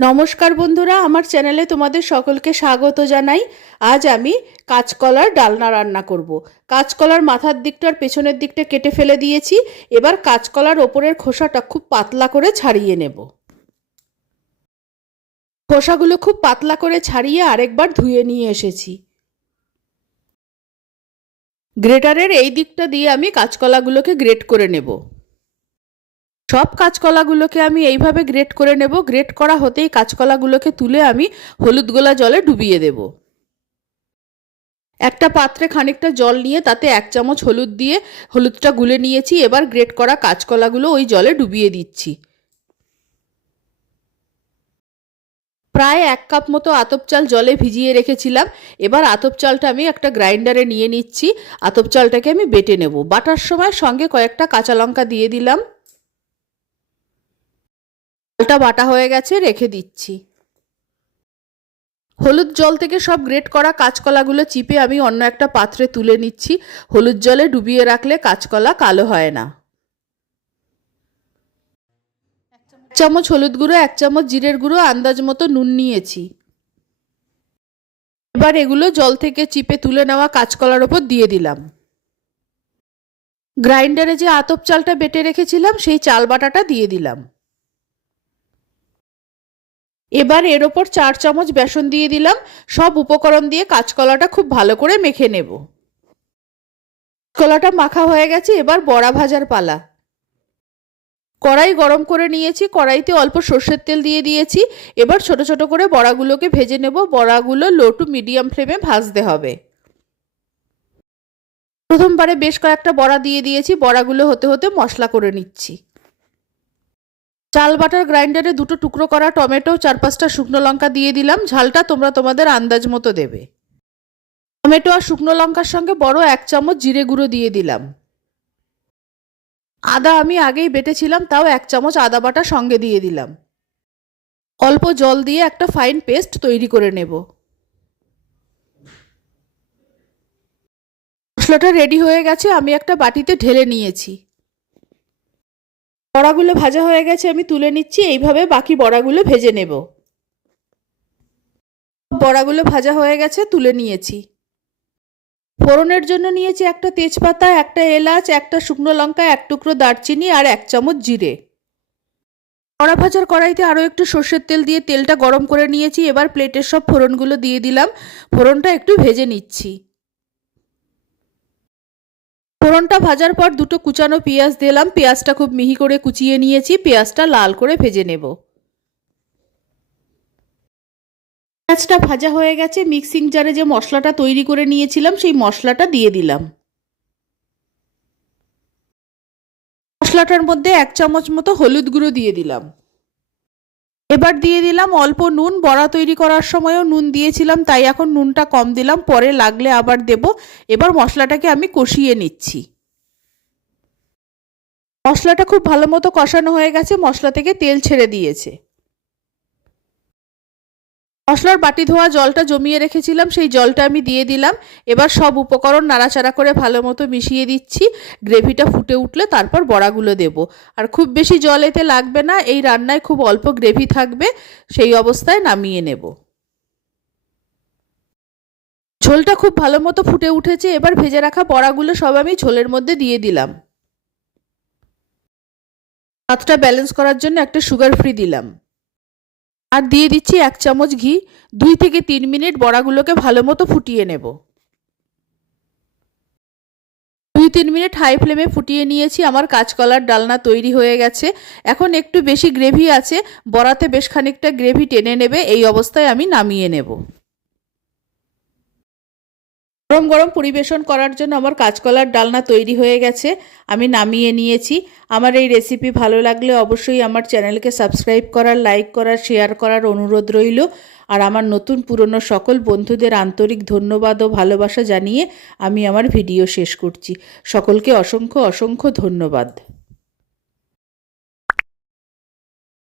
নমস্কার বন্ধুরা, আমার চ্যানেলে তোমাদের সকলকে স্বাগত জানাই। আজ আমি কাঁচকলার ডালনা রান্না করব। কাঁচকলার মাথার দিকটা আর পেছনের দিকটা কেটে ফেলে দিয়েছি। এবার কাঁচকলার ওপরের খোসাটা খুব পাতলা করে ছাড়িয়ে নেব। খোসাগুলো খুব পাতলা করে ছাড়িয়ে আরেকবার ধুয়ে নিয়ে এসেছি। গ্রেটারের এই দিকটা দিয়ে আমি কাঁচকলাগুলোকে গ্রেট করে নেব। সব কাঁচকলাগুলোকে আমি এইভাবে গ্রেট করে নেব। গ্রেট করা হতেই কাঁচকলাগুলোকে তুলে আমি হলুদ গোলা জলে ডুবিয়ে দেব। একটা পাত্রে খানিকটা জল নিয়ে তাতে 1 চামচ হলুদ দিয়ে হলুদটা গুলে নিয়েছি। এবার গ্রেট করা কাঁচকলাগুলো ওই জলে ডুবিয়ে দিচ্ছি। প্রায় 1 কাপ মতো আতপ চাল জলে ভিজিয়ে রেখেছিলাম। এবার আতপ চালটা আমি একটা গ্রাইন্ডারে নিয়ে নিচ্ছি। আতপ চালটাকে আমি বেটে নেব। বাটার সময় সঙ্গে কয়েকটা কাঁচা লঙ্কা দিয়ে দিলাম। চালটা বাটা হয়ে গেছে, রেখে দিচ্ছি। হলুদ জল থেকে সব গ্রেট করা কাঁচকলাগুলো চিপে আমি অন্য একটা পাত্রে তুলে নিচ্ছি। হলুদ জলে ডুবিয়ে রাখলে কাঁচকলা কালো হয় না। 1 চামচ হলুদ গুঁড়ো, 1 চামচ জিরের গুঁড়ো, আন্দাজ মতো নুন নিয়েছি। এবার এগুলো জল থেকে চিপে তুলে নেওয়া কাঁচকলার ওপর দিয়ে দিলাম। গ্রাইন্ডারে যে আতপ চালটা বেটে রেখেছিলাম সেই চাল বাটাটা দিয়ে দিলাম। এবার এর ওপর 4 চামচ বেসন দিয়ে দিলাম। সব উপকরণ দিয়ে কাঁচকলাটা খুব ভালো করে মেখে নেব। কলাটা মাখা হয়ে গেছে, এবার বড়া ভাজার পালা। কড়াই গরম করে নিয়েছি। কড়াইতে অল্প সর্ষের তেল দিয়ে দিয়েছি। এবার ছোট ছোট করে বড়াগুলোকে ভেজে নেব। বড়াগুলো লো টু মিডিয়াম ফ্লেমে ভাজতে হবে। প্রথমবারে বেশ কয়েকটা বড়া দিয়ে দিয়েছি। বড়াগুলো হতে হতে মশলা করে নিচ্ছি। চাল বাটার গ্রাইন্ডারে 2টো টুকরো করা টমেটো, 4-5টা শুকনো লঙ্কা দিয়ে দিলাম। ঝালটা তোমরা তোমাদের আন্দাজ মতো দেবে। টমেটো আর শুকনো লঙ্কার সঙ্গে বড় 1 চামচ জিরে গুঁড়ো দিয়ে দিলাম। আদা আমি আগেই বেটেছিলাম, তাও 1 চামচ আদা বাটা সঙ্গে দিয়ে দিলাম। অল্প জল দিয়ে একটা ফাইন পেস্ট তৈরি করে নেব। মশলাটা রেডি হয়ে গেছে, আমি একটা বাটিতে ঢেলে নিয়েছি। বড়াগুলো ভাজা হয়ে গেছে, আমি তুলে নিচ্ছি। এইভাবে বাকি বড়াগুলো ভেজে নেব। বড়াগুলো ভাজা হয়ে গেছে, তুলে নিয়েছি। ফোড়নের জন্য নিয়েছি একটা তেজপাতা, একটা এলাচ, একটা শুকনো লঙ্কা, 1 টুকরো দারচিনি আর 1 চামচ জিরে। বড়া ভাজার কড়াইতে আরও একটু সর্ষের তেল দিয়ে তেলটা গরম করে নিয়েছি। এবার প্লেটের সব ফোড়নগুলো দিয়ে দিলাম। ফোড়নটা একটু ভেজে নিচ্ছি। ফোড়নটা ভাজার পর 2টো কুচানো পেঁয়াজ দিলাম। পেঁয়াজটা খুব মিহি করে কুচিয়ে নিয়েছি। পেঁয়াজটা লাল করে ভেজে নেব। পেঁয়াজটা ভাজা হয়ে গেছে, মিক্সিং জারে যে মশলাটা তৈরি করে নিয়েছিলাম সেই মশলাটা দিয়ে দিলাম। মশলাটার মধ্যে 1 চামচ মতো হলুদ গুঁড়ো দিয়ে দিলাম। এবার দিয়ে দিলাম অল্প নুন। বড়া তৈরি করার সময়ও নুন দিয়েছিলাম, তাই এখন নুনটা কম দিলাম, পরে লাগলে আবার দেব। এবার মশলাটাকে আমি কষিয়ে নিচ্ছি। মশলাটা খুব ভালো মতো কষানো হয়ে গেছে, মশলা থেকে তেল ছেড়ে দিয়েছে। মশলার বাটি ধোয়া জলটা জমিয়ে রেখেছিলাম, সেই জলটা আমি দিয়ে দিলাম। এবার সব উপকরণ নাড়াচাড়া করে ভালো মতো মিশিয়ে দিচ্ছি। গ্রেভিটা ফুটে উঠলে তারপর বড়াগুলো দেব। আর খুব বেশি জল এতে লাগবে না, এই রান্নায় খুব অল্প গ্রেভি থাকবে। সেই অবস্থায় নামিয়ে নেব। ঝোলটা খুব ভালো মতো ফুটে উঠেছে। এবার ভেজে রাখা বড়াগুলো সব আমি ঝোলের মধ্যে দিয়ে দিলাম। স্বাদটা ব্যালেন্স করার জন্য একটা সুগার ফ্রি দিলাম। আর দিয়ে দিচ্ছি 1 চামচ ঘি। 2 থেকে 3 মিনিট বড়াগুলোকে ভালো মতো ফুটিয়ে নেব। 2-3 মিনিট হাই ফ্লেমে ফুটিয়ে নিয়েছি। আমার কাঁচকলার ডালনা তৈরি হয়ে গেছে। এখন একটু বেশি গ্রেভি আছে, বড়াতে বেশ খানিকটা গ্রেভি টেনে নেবে। এই অবস্থায় আমি নামিয়ে নেব। গরম গরম পরিবেশন করার জন্য আমার কাঁচকলার ডালনা তৈরি হয়ে গেছে। আমি নামিয়ে নিয়েছি। আমার এই রেসিপি ভালো লাগলে অবশ্যই আমার চ্যানেলকে সাবস্ক্রাইব করার, লাইক করার, শেয়ার করার অনুরোধ রইল। আর আমার নতুন পুরনো সকল বন্ধুদের আন্তরিক ধন্যবাদ ও ভালোবাসা জানিয়ে আমি আমার ভিডিও শেষ করছি। সকলকে অসংখ্য অসংখ্য ধন্যবাদ।